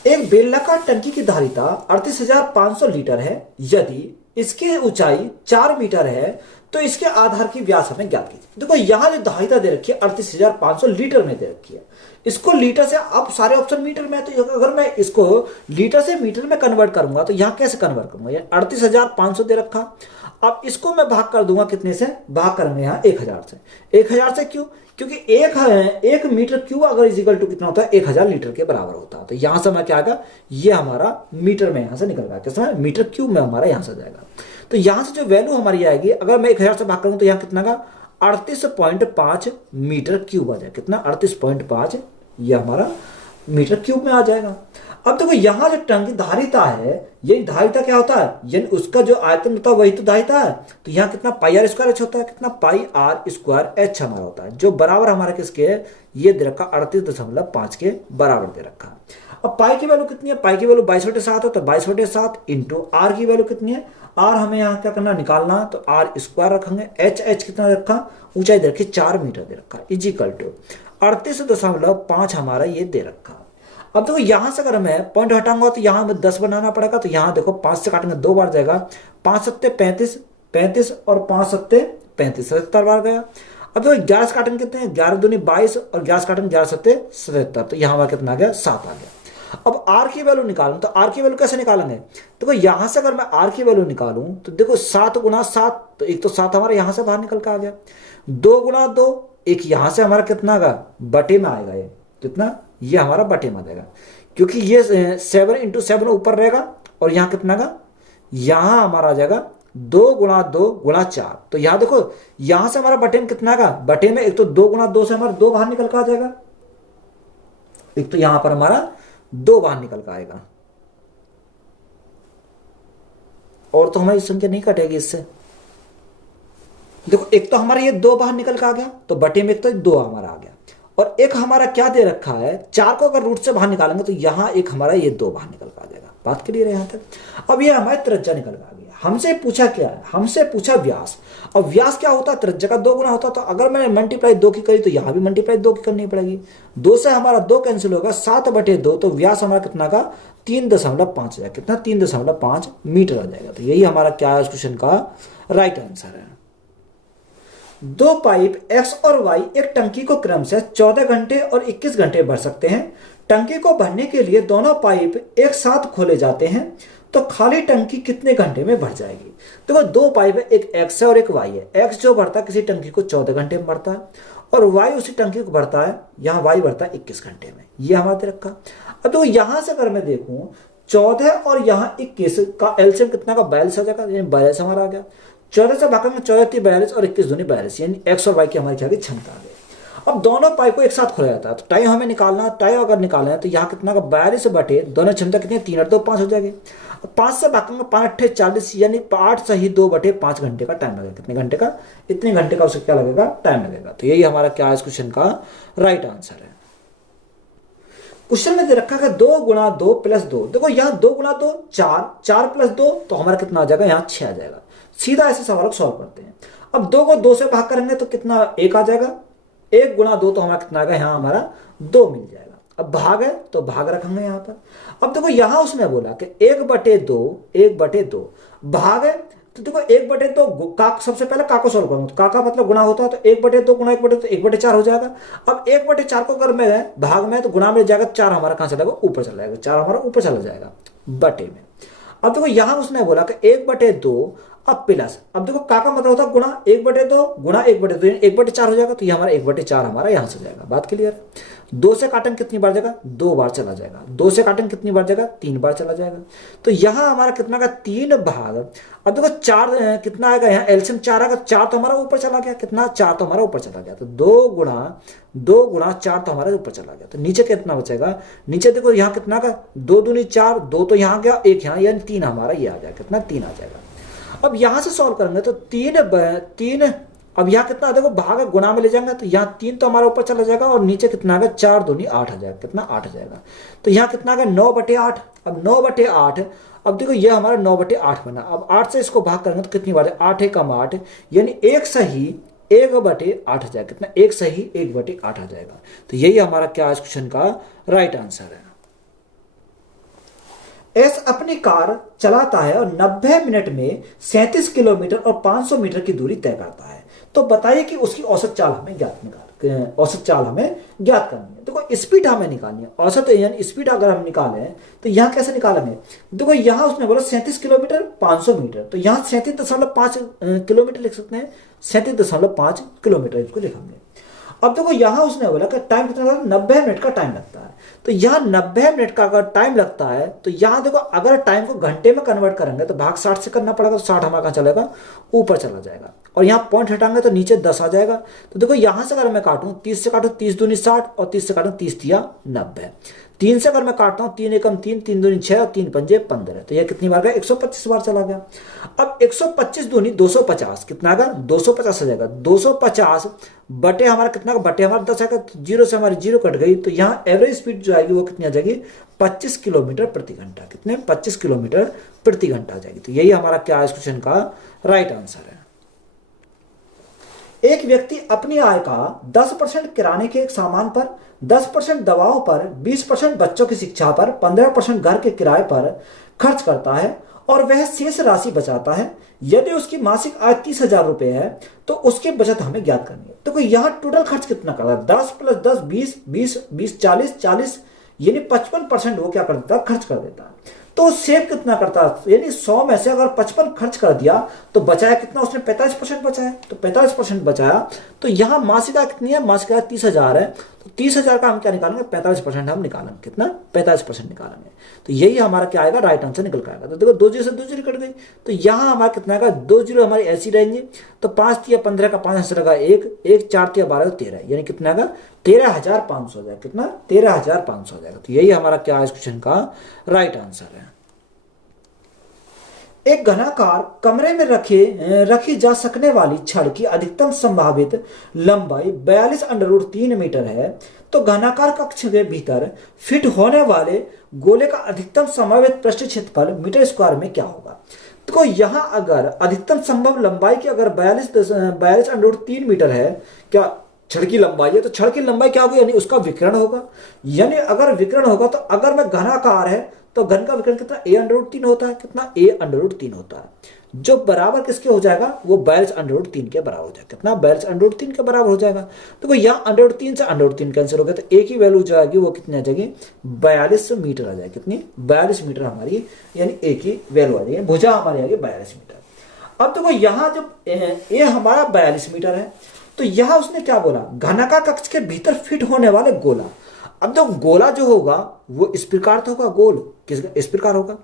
एक बेलनाकार टंकी की धारिता 38,500 लीटर है। यदि इसकी ऊंचाई 4 मीटर है तो इसके आधार की व्यास हमें ज्ञात कीजिए। देखो यहाँ जो धारिता दे रखी है 38,500 लीटर में दे रखी है, इसको लीटर से, अब सारे ऑप्शन मीटर में, तो अगर मैं इसको लीटर से मीटर में कन्वर्ट करूंगा तो यहाँ कैसे कन्वर्ट करूंगा, ये 38,500 दे रखा, अब इसको मैं भाग कर दूंगा कितने से, भाग करेंगे यहाँ 1000 से। 1000 से क्यों, क्योंकि एक मीटर क्यूब अगर इजिकल टू कितना होता है 1000 लीटर के बराबर होता है। तो यहां से मैं क्या आएगा, ये हमारा मीटर में यहां से निकल गया, किसमें, मीटर क्यूब में हमारा यहां से जाएगा। तो यहां से जो वैल्यू हमारी आएगी, अगर मैं 1000 से भाग करूं तो यहाँ कितना का 38.5 मीटर क्यूब आ जाएगा, कितना 38.5, ये हमारा मीटर क्यूब में आ जाएगा। अब देखो यहाँ जो टंकी धारिता है, ये धारिता क्या होता है, यानी उसका जो आयतन होता है वही तो धारिता है। तो यहाँ कितना पाई आर स्क्वायर एच होता है, कितना पाई आर स्क्वायर एच हमारा होता है, जो बराबर हमारा किसके है, ये दे रखा 38.5 के बराबर दे रखा। अब पाई की वैल्यू कितनी है, पाई की वैल्यू 22/7 है, तो 22/7 इंटू आर की वैल्यू कितनी है, आर हमें यहाँ क्या करना, निकालना, तो आर स्क्वायर रखेंगे, एच कितना रखा, ऊंचाई दे रखी 4 मीटर दे रखा, इजिकल टू 38.5 हमारा ये दे रखा। अब देखो यहां से अगर मैं पॉइंट हटाऊंगा तो यहां में 10 बनाना पड़ेगा, तो यहां देखो 5 से काटेंगे 2 बार जाएगा, 5 सत्ते 35 और 5 सत्ते 35, 77 बार गया। अब देखो 11 से काटेंगे कितने, 11 दूनी 22 और 11 से काटेंगे 11 सत्ते 77, तो यहां हमारा कितना आ गया, 7 आ गया। अब आर की वैल्यू निकालूं, तो आर की वैल्यू कैसे निकालेंगे, देखो यहां से अगर मैं आर की वैल्यू निकालूं तो देखो 7 गुना 7, तो एक तो 7 हमारा यहां से बाहर निकल के आ गया, 2 गुना 2, एक यहां से हमारा कितना आएगा, बटे में आएगा, ये कितना, ये हमारा बटे में देगा, क्योंकि ये 7 इंटू 7 ऊपर रहेगा, और यहां कितना का, यहां हमारा आ जाएगा 2 गुणा 2 गुणा 4, तो यहां देखो यहां से हमारा बटे में कितना का, बटे में एक तो 2 गुणा 2 से हमारा 2 बाहर निकल कर आ जाएगा, एक तो यहां पर हमारा 2 बाहर निकल कर आएगा, और तो हमारी संख्या नहीं कटेगी इससे। देखो एक तो हमारा ये 2 बाहर निकल कर आ गया, तो बटे में एक तो 2 हमारा आ गया, और एक हमारा क्या दे रखा है, 4 को अगर रूट से बाहर निकालेंगे तो यहां एक हमारा ये 2 बाहर निकल कर आ जाएगा। बात क्लियर है यहां तक। अब ये हमारी त्रिज्या निकल कर आ गया, हमसे पूछा क्या है, हमसे पूछा व्यास। और व्यास क्या होता है, त्रिज्या का 2 गुना होता है, तो अगर मैंने मल्टीप्लाई 2 की करी तो यहां भी मल्टीप्लाई 2 की करनी पड़ेगी, 2 से हमारा 2 कैंसिल होगा, 7/2, तो व्यास हमारा कितना का 3.5 जाएगा, कितना 3.5 मीटर आ जाएगा। तो यही हमारा क्या है, इस क्वेश्चन का राइट आंसर है। 2 पाइप X और Y एक टंकी को क्रम से 14 घंटे और 21 घंटे भर सकते हैं। टंकी को भरने के लिए दोनों पाइप एक साथ खोले जाते हैं, तो खाली टंकी कितने घंटे में भर जाएगी। देखो 2 पाइप है, एक X है और एक Y है। X जो भरता है किसी टंकी को 14 घंटे में भरता है, और Y उसी टंकी को भरता है, यहाँ Y भरता है 21 घंटे में, ये हमारे रखा। अब तो यहां से अगर मैं देखूं 14 और यहाँ 21 का एलसीएम कितना का 42 आ जाएगा, 42 हमारा आ गया। 14 से भागेंगे 14 3 42 और 21 दूनी 42, यानी एक्स और वाई की हमारी क्या क्षमता आ गई। अब दोनों पाइप को एक साथ खोला जाता है, तो टाइम हमें निकालना, टाइम अगर निकालना है तो यहाँ कितना का 42 बटे दोनों क्षमता कितनी, 3 और 2 5 हो जाएगी। 5 से भागेंगे 5 8 40, यानी 8 से ही 2 बटे 5 घंटे का टाइम लगेगा। कितने घंटे का, इतने घंटे का उसका क्या लगेगा, टाइम लगेगा। तो यही हमारा क्या है इस क्वेश्चन का राइट आंसर है। क्वेश्चन में दे रखा है 2 गुणा 2 प्लस 2। देखो यहाँ 2 गुणा 2 4, 4 प्लस 2 तो हमारा कितना आ जाएगा, यहाँ 6 आ जाएगा। सीधा ऐसे सवाल सॉल्व करते हैं। अब 2 को 2 से भाग करेंगे तो कितना 1 आ जाएगा। 1 गुणा 2 तो हमारा कितना आएगा, यहाँ हमारा 2 मिल जाएगा। अब भाग है तो भाग रखेंगे यहाँ पर। अब देखो यहाँ उसने बोला कि 1/2 भाग है, तो देखो 1/2 का सबसे पहले का को सोल्व करूंगा, तो का मतलब गुणा होता है, तो 1/2 गुणा 1/2 तो 1/4 हो जाएगा। अब 1/4 को अगर मैं भाग में तो गुणा में जाएगा, 4 हमारा कहां चला जाएगा, ऊपर चला जाएगा, 4 हमारा ऊपर चला जाएगा बटे में। अब देखो यहां उसने बोला कि 1/2 अब प्लस, अब देखो का मतलब होता है गुणा, 1/2 गुणा 1/2 1/4 हो जाएगा, तो ये हमारा 1/4 हमारा यहां से जाएगा। बात क्लियर है। 2 से काटेंगे कितनी बार जाएगा, 2 बार चला जाएगा। 2 से काटेंगे कितनी बार जाएगा, 3 बार चला जाएगा। तो यहां हमारा कितना का 3 भाग। अब देखो 4 कितना आएगा, यहाँ एलसीएम 4 आएगा, 4 तो हमारा ऊपर चला गया, कितना 4 तो हमारा ऊपर चला गया, तो 2 गुणा 4 तो हमारे ऊपर चला गया। तो नीचे कितना बचेगा, नीचे देखो यहाँ कितना का 2 दूनी 4, 2 तो यहाँ गया, 1 यहाँ, यानी 3 हमारा ये आ जाएगा, कितना 3 आ जाएगा। अब यहां से सॉल्व करेंगे तो 3 अब यहाँ कितना देखो भाग गुणा में ले जाएंगे, तो यहाँ 3 तो हमारा ऊपर चला जाएगा, और नीचे कितना आएगा 4 दूनी 8 आ जाएगा, कितना 8 आ जाएगा। तो यहाँ कितना आएगा 9/8। अब 9/8, अब देखो ये हमारा 9/8 बना। अब 8 से इसको भाग करेंगे तो कितनी बार, 8 एकम 8, यानी 1 सही 1/8 आ जाएगा, कितना 1 सही 1/8 आ जाएगा। तो यही हमारा क्या इस क्वेश्चन का राइट आंसर है। एस अपनी कार चलाता है और 90 मिनट में 37 किलोमीटर और 500 मीटर की दूरी तय करता है। तो बताइए कि उसकी औसत चाल हमें ज्ञात करनी है। देखो स्पीड हमें निकालनी है, औसत यानी स्पीड अगर हम निकालें तो यहाँ कैसे निकालेंगे? देखो यहाँ उसने बोला 37 किलोमीटर 500 मीटर, तो यहाँ 37.5 किलोमीटर लिख सकते हैं, 37.5 किलोमीटर इसको लिखेंगे। अब देखो यहाँ उसने बोला कि टाइम कितना लगता है, 90 मिनट का टाइम लगता है। तो यहाँ 90 मिनट का अगर टाइम लगता है तो यहाँ देखो अगर टाइम को घंटे में कन्वर्ट करेंगे तो भाग 60 से करना पड़ेगा, तो 60 हमारा कहाँ चलेगा, ऊपर चला जाएगा, और यहाँ पॉइंट हटाएंगे तो नीचे 10 आ जाएगा। तो देखो यहाँ से अगर मैं काटूं 30 से काटूं 30 दूनी 60 और 30 से काटूं 30 तिया 90। 3 से अगर मैं काटता हूँ 3 एकम 3, 3 दूनी 6 और 3 पंजे 15, तो यह कितनी बार गया, 125 बार चला गया। अब 125 दूनी 250 कितना आएगा, 250 आ जाएगा। 250 बटे हमारा कितना, बटे हमारा 10 आएगा, जीरो से हमारी जीरो कट गई, तो यहाँ एवरेज स्पीड जो आएगी वो कितनी आ जाएगी, 25 किलोमीटर प्रति घंटा। कितने, 25 किलोमीटर प्रति घंटा आ जाएगी। तो यही हमारा क्या है इस क्वेश्चन का राइट आंसर है। एक व्यक्ति अपनी आय का 10% किराने के एक सामान पर, 10% दवाओं पर, 20% बच्चों की शिक्षा पर, 15% घर के किराए पर खर्च करता है और वह शेष राशि बचाता है। यदि उसकी मासिक आय 30,000 रुपए है तो उसकी बचत हमें ज्ञात करनी है। तो कोई यहाँ टोटल खर्च कितना कर रहा है, 10 + 10 20, 20 20 40 40, यानी 55% वो क्या कर देता है, खर्च कर देता है। तो सेव कितना करता है, यानी 100 में से अगर 55 खर्च कर दिया तो बचाया कितना, उसने 45% बचाया, तो 45% बचाया। तो यहाँ मासिक आय कितनी है, मासिक आय 30,000 है, तो 30,000 का हम क्या निकालेंगे, 45% हम निकालेंगे, कितना, 45% निकालेंगे। तो यही हमारा क्या आएगा, राइट आंसर निकल कर आएगा। तो देखो 2 जीरो से 2 जीरो कट गई, तो यहाँ हमारा कितना आएगा, 2 जीरो हमारी ऐसी रहेंगे, तो 5 तिया 15 का 5 आंसर लगा 1, 1 4 तिया 12 13, यानी कितना आएगा, 13,500 हो जाएगा। कितना, 13,500 हो जाएगा। तो यही हमारा क्या इस क्वेश्चन का राइट आंसर है। एक घनाकार कमरे में रखी जा सकने वाली छड़ की अधिकतम संभावित लंबाई 42√3 मीटर है, तो घनाकार कक्ष के भीतर फिट होने वाले गोले का अधिकतम संभावित पृष्ठ क्षेत्रफल मीटर स्क्वायर में क्या होगा। तो यहां अगर अधिकतम संभव लंबाई की अगर 42.3 मीटर है, क्या छड़ की लंबाई है, तो छड़ की लंबाई क्या होगी, यानी उसका विकर्ण होगा। यानी अगर विकर्ण होगा तो अगर मैं घनाकार है तो घन का विकर्ण कितना, a√3 होता है, कितना, a√3 होता है, जो बराबर किसके हो जाएगा, वो 42√3 के बराबर हो जाएगा। कितना, 42√3 के बराबर हो जाएगा। तो यहाँ √3 से √3 कैंसिल हो गया, तो एक ही वैल्यू जो आएगी वो कितनी आ जाएगी, 42 मीटर आ जाएगी। कितनी, 42 मीटर हमारी, यानी एक ही वैल्यू आ जाएगी, भुजा हमारी आ गई 42 मीटर। अब देखो यहाँ जब ए हमारा 42 मीटर है, तो यहाँ उसने क्या बोला, घनाकार कक्ष के भीतर फिट होने वाले गोला। अब तो गोला जो होगा वो इस प्रकार तो होगा, गोल इस प्रकार होगा।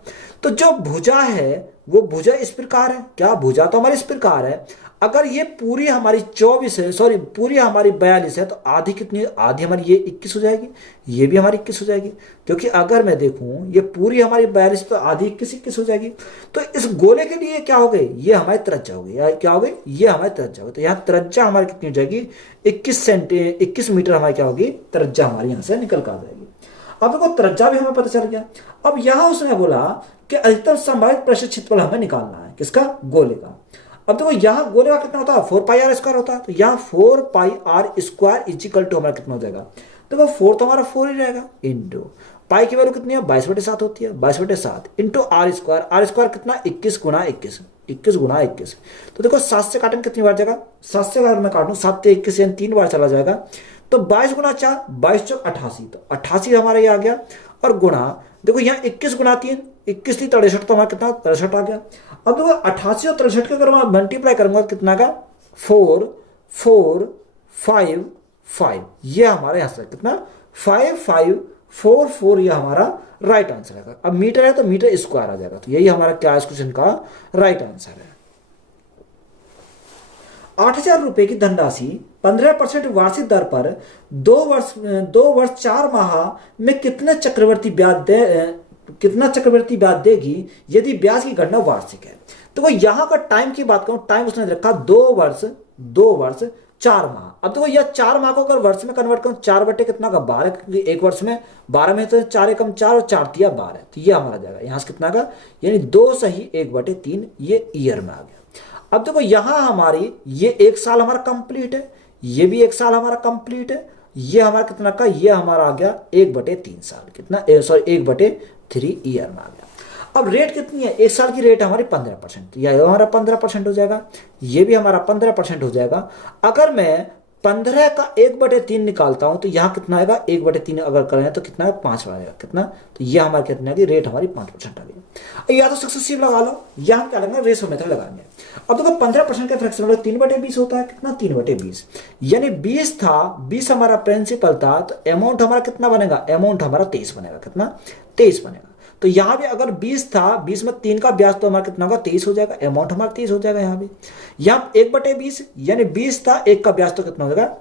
तो जो भुजा है वो भुजा इस प्रकार है, क्या, भुजा तो हमारी इस प्रकार है। अगर ये पूरी हमारी 24 है, सॉरी पूरी हमारी 42 है, तो आधी कितनी, आधी हमारी ये 21 हो जाएगी, ये भी हमारी 21 हो जाएगी। क्योंकि अगर मैं देखूं ये पूरी हमारी 42 तो आधी 21 हो जाएगी। तो इस गोले के लिए क्या हो गई, ये हमारी त्रिज्या हो गई, या क्या हो गई, ये हमारी त्रिज्या हो गई। तो यहाँ त्रिज्या हमारी कितनी हो जाएगी, 21 मीटर हमारी क्या होगी, त्रिज्या हमारी यहाँ से निकल कर आ जाएगी। अब देखो त्रिज्या भी हमें पता चल गया। अब यहाँ उसने बोला कि अधिकतम संभावित पृष्ठ क्षेत्रफल हमें निकालना है, किसका, गोले का। अब देखो यहाँ गोले का कितना होता है, 4πr² होता है, तो यहाँ 4πr² हमारा कितना हो जाएगा, देखो 4 तो हमारा 4 ही रहेगा, इंटू पाई की वैल्यू कितनी है, 22/7 होती है, 22/7 इंटू r² कितना, 21 × 21, 21 × 21। तो देखो 7 से काटेंगे कितनी बार जाएगा, 7 से अगर मैं काटूं 7 से 21 यानी 3 बार चला जाएगा। तो 22 × 4 22 × 88, तो 88 हमारा ये आ गया। और गुणा देखो यहाँ 21 × 3 21 थी 63, तो हमारा कितना, 63 आ गया। अब देखो 88 और 63 के अगर मैं मल्टीप्लाई करूंगा कितना का, 4 4 5 5, ये हमारे यहाँ से कितना, 5544, ये हमारा राइट आंसर है। अब मीटर है तो मीटर स्क्वायर आ जाएगा। तो यही हमारा क्या इस क्वेश्चन का राइट आंसर है। 8,000 रुपए की धनराशि 15% वार्षिक दर पर 2 वर्ष 4 माह में कितना चक्रवृद्धि ब्याज देगी यदि ब्याज की गणना वार्षिक है। तो वो यहाँ का टाइम की बात करूं, टाइम उसने रखा 2 वर्ष 4 माह। अब देखो यह 4 माह को अगर वर्ष में कन्वर्ट करूं, 4 बटे कितना का 12, क्योंकि एक वर्ष में 12 में तो 4 एकम 4 और 4 तिया 12, तो ये हमारा जाएगा यहाँ से कितना का, यानी 2 सही 1/3, ये ईयर में आ गया। अब देखो यहाँ हमारी ये 1 साल हमारा कंप्लीट है, ये भी 1 साल हमारा कंप्लीट है, ये हमारा कितना का, ये हमारा आ गया 1/3 साल, कितना, सॉरी 1/3 ईयर में आ गया। अब रेट कितनी है, 1 साल की रेट हमारी 15%, यह हमारा 15% हो जाएगा, ये भी हमारा 15% हो जाएगा। अगर मैं 15 का 1/3 निकालता हूं तो यहाँ कितना आएगा, 1/3 अगर करें तो कितना है, 5 आएगा कितना, तो ये हमारे कितना है, रेट हमारी 5% आ गई। या तो सक्सेसिव लगा लो या हम क्या लगाएंगे, रेशो मेथड लगाएंगे। अब देखो 15% का फ्रैक्शन मतलब 3/20 होता है, कितना 3/20, यानी 20 था, 20 हमारा प्रिंसिपल था, तो अमाउंट हमारा कितना बनेगा, अमाउंट हमारा 23 बनेगा, कितना 23 बनेगा। तो यहाँ भी अगर 20 था, 20 में 3 का ब्याज तो हमारा कितना होगा, 23 हो जाएगा, अमाउंट हमारा 23 हो जाएगा। यहाँ भी यहाँ 1/20 यानी 20 था, 1 का ब्याज तो कितना हो जाएगा,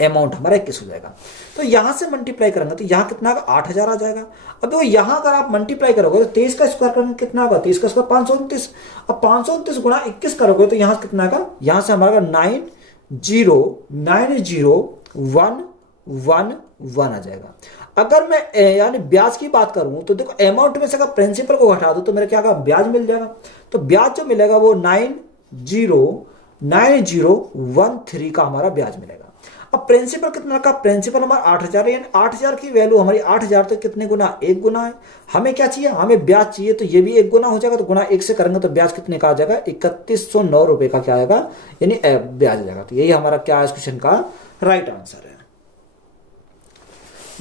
अमाउंट हमारा 21 हो जाएगा। तो यहां से मल्टीप्लाई करेंगे तो यहाँ कितना होगा, 8000 आ जाएगा। अब देखो यहाँ अगर आप मल्टीप्लाई करोगे तो 23 का स्क्वायर करेंगे कितना होगा, 23 का स्क्वायर 529। अब 529 गुणा 21 करोगे तो यहाँ कितना आएगा, यहाँ से हमारा 90901111 आ जाएगा। अगर मैं यानी ब्याज की बात करूं तो देखो अमाउंट में से अगर प्रिंसिपल को हटा दूं तो मेरा क्या होगा, ब्याज मिल जाएगा। तो ब्याज जो मिलेगा वो 909013 का हमारा ब्याज मिलेगा। अब प्रिंसिपल कितना का, प्रिंसिपल हमारा 8000 है, यानी 8000 की वैल्यू हमारी 8000 तो कितने गुना, 1 गुना है। हमें क्या चाहिए, हमें ब्याज चाहिए, तो ये भी 1 गुना हो जाएगा, तो गुना 1 से करेंगे तो ब्याज कितने का आ जाएगा, 3109 रुपए का क्या आएगा, यानी ब्याज आ जाएगा। तो यही हमारा क्या है, इस क्वेश्चन का राइट आंसर है।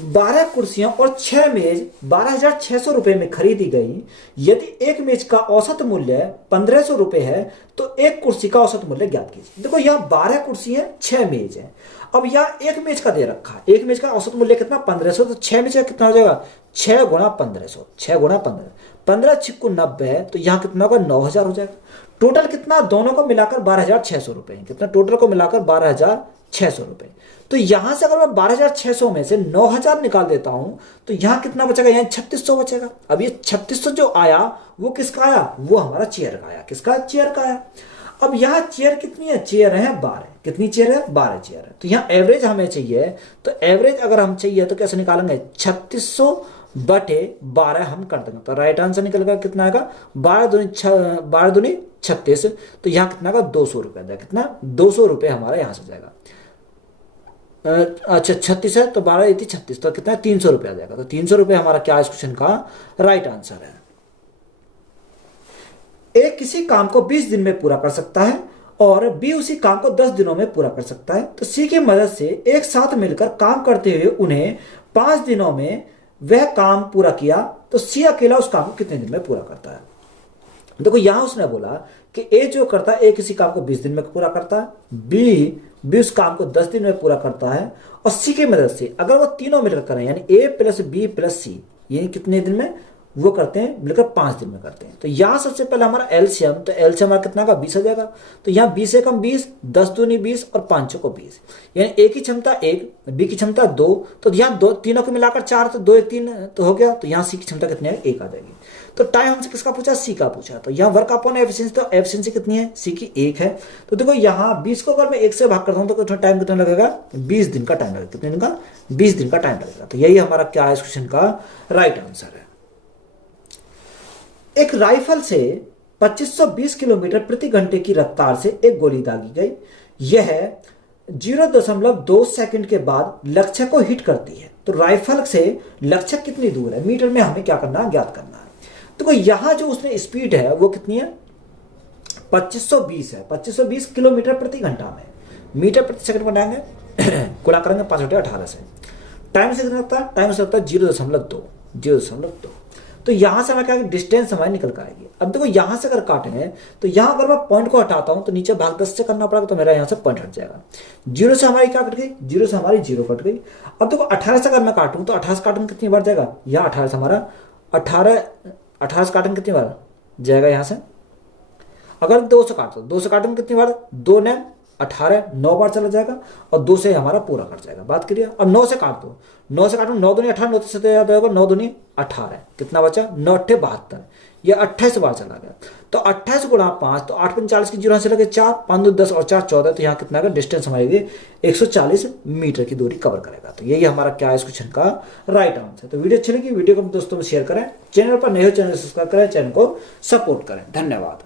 12 कुर्सियां और 6 मेज 12,600 रुपए में खरीदी गई। यदि एक मेज का औसत मूल्य 1500 रुपए है तो एक कुर्सी का औसत मूल्य ज्ञात कीजिए। देखो यहाँ 12 कुर्सी है, 6 मेज है। अब यहाँ एक मेज का दे रखा है, एक मेज का औसत मूल्य कितना, 1500, तो 6 मेज का कितना हो जाएगा, 6 गुणा 1500, 6 गुणा 15, 15 छिक्कू 90 है, तो यहाँ कितना होगा, 9000 हो जाएगा। टोटल कितना, दोनों को मिलाकर 12,600 रुपए, कितना टोटल को मिलाकर 12,600 रुपए। तो यहां से अगर मैं 12,600 में से 9,000 निकाल देता हूं तो यहां कितना बचेगा, यहां 3600 बचेगा। अब ये 3600 जो आया वो किसका आया, वो हमारा चेयर का आया, किसका, चेयर का आया। अब यहाँ चेयर कितनी है, चेयर है 12, कितनी चेयर है, 12 चेयर है। तो यहाँ एवरेज हमें चाहिए, तो एवरेज अगर हम चाहिए तो कैसे निकालेंगे, 3600/12 हम कर देंगे, तो राइट आंसर निकलेगा कितना आएगा, 12 दूनी 36, तो यहाँ कितना का 200 रुपए, कितना 200 रुपए हमारा यहाँ से जाएगा। अच्छा 36 है तो 12 थी 36, तो कितना 300 रुपया आ जाएगा। तो 300 रुपये हमारा क्या इस क्वेश्चन का राइट आंसर है। ए किसी काम को 20 दिन में पूरा कर सकता है और बी उसी काम को 10 दिनों में पूरा कर सकता है। तो सी की मदद से एक साथ मिलकर काम करते हुए उन्हें 5 दिनों में वह काम पूरा किया, तो सी अकेला उस काम को कितने दिन में पूरा करता है। देखो यहां उसने बोला कि ए जो करता है, ए किसी काम को 20 दिन में पूरा करता है, बी उस काम को 10 दिन में पूरा करता है, और सी की मदद से अगर वो तीनों मिलकर करें, यानी ए प्लस बी प्लस सी, यानी कितने दिन में वो करते हैं, मिलकर 5 दिन में करते हैं। तो यहां सबसे पहले हमारा एलसीएम, तो एलसीएम हमारा कितना का 20 हो जाएगा। तो यहाँ 20 से कम 20, 10 दूनी 20 और 5 को 20, यानी ए की क्षमता 1, बी की क्षमता 2, तो यहाँ तीनों को मिलाकर 4, तो 2 1 3 तो हो गया। तो यहाँ सी की क्षमता कितनी है, 1 आ जाएगी। तो टाइम हमसे किसका पूछा, सी का पूछा। तो यहाँ वर्क अपॉन एफिशिएंसी, तो एफिशिएंसी कितनी है, सी की 1 है। तो देखो यहाँ 20 को अगर मैं 1 से भाग करता हूँ तो टाइम कितना लगेगा, 20 दिन का टाइम लगेगा। कितने दिन का, 20 दिन का टाइम लगेगा। तो यही हमारा क्या है इस क्वेश्चन का राइट आंसर है। एक राइफल से 2520 किलोमीटर प्रति घंटे की रफ्तार से एक गोली दागी गई। यह 0.2 सेकंड के बाद लक्ष्य को हिट करती है। तो राइफल से लक्ष्य कितनी दूर है, मीटर में हमें क्या करना है, ज्ञात करना है। तो यहां जो उसने स्पीड है वो कितनी है, 2520 है, 2520 किलोमीटर प्रति घंटा में, मीटर प्रति सेकंड बनाएंगे, गुणा करेंगे 5/18 से। टाइम से कितना लगता है, टाइम से लगता है 0.2। तो यहां से हमें क्या डिस्टेंस हमारी निकल कर आएगी। अब देखो यहां से अगर काटेंगे तो यहां अगर मैं पॉइंट को हटाता हूं तो नीचे भाग 10 से करना पड़ेगा, तो मेरा यहां से पॉइंट हट जाएगा। 0 से हमारी क्या कट गई, 0 से हमारी 0 कट गई। अब देखो 18 से अगर मैं काटूं तो 18 से काटूंगा कितनी बार जाएगा, यहाँ 18 से हमारा 18 से काटूंगा कितनी बार जाएगा यहाँ से। अगर 2 से काटो, 2 से काटूंगा कितनी बार, 2 ने 18, 9 बार चला जाएगा, और 2 से हमारा पूरा कट जाएगा। बात करिए। अब 9 से काट दो, 9 से काटो, 9 दूनी 18, 9 से याद होगा 9 दूनी 18, कितना बचा, 9 8 72, ये 28 बार चला गया। तो 28 गुणा 5, तो 8 45 की 0 से लगे 4, 5 2 10 और 4 14, तो यहाँ कितना का डिस्टेंस हमारी 140 मीटर की दूरी कवर करेगा। तो यही हमारा क्या है इस क्वेश्चन का राइट आंसर। तो वीडियो अच्छी लगी, वीडियो को दोस्तों में शेयर करें, चैनल पर नए हो चैनल सब्सक्राइब करें, चैनल को सपोर्ट करें। धन्यवाद।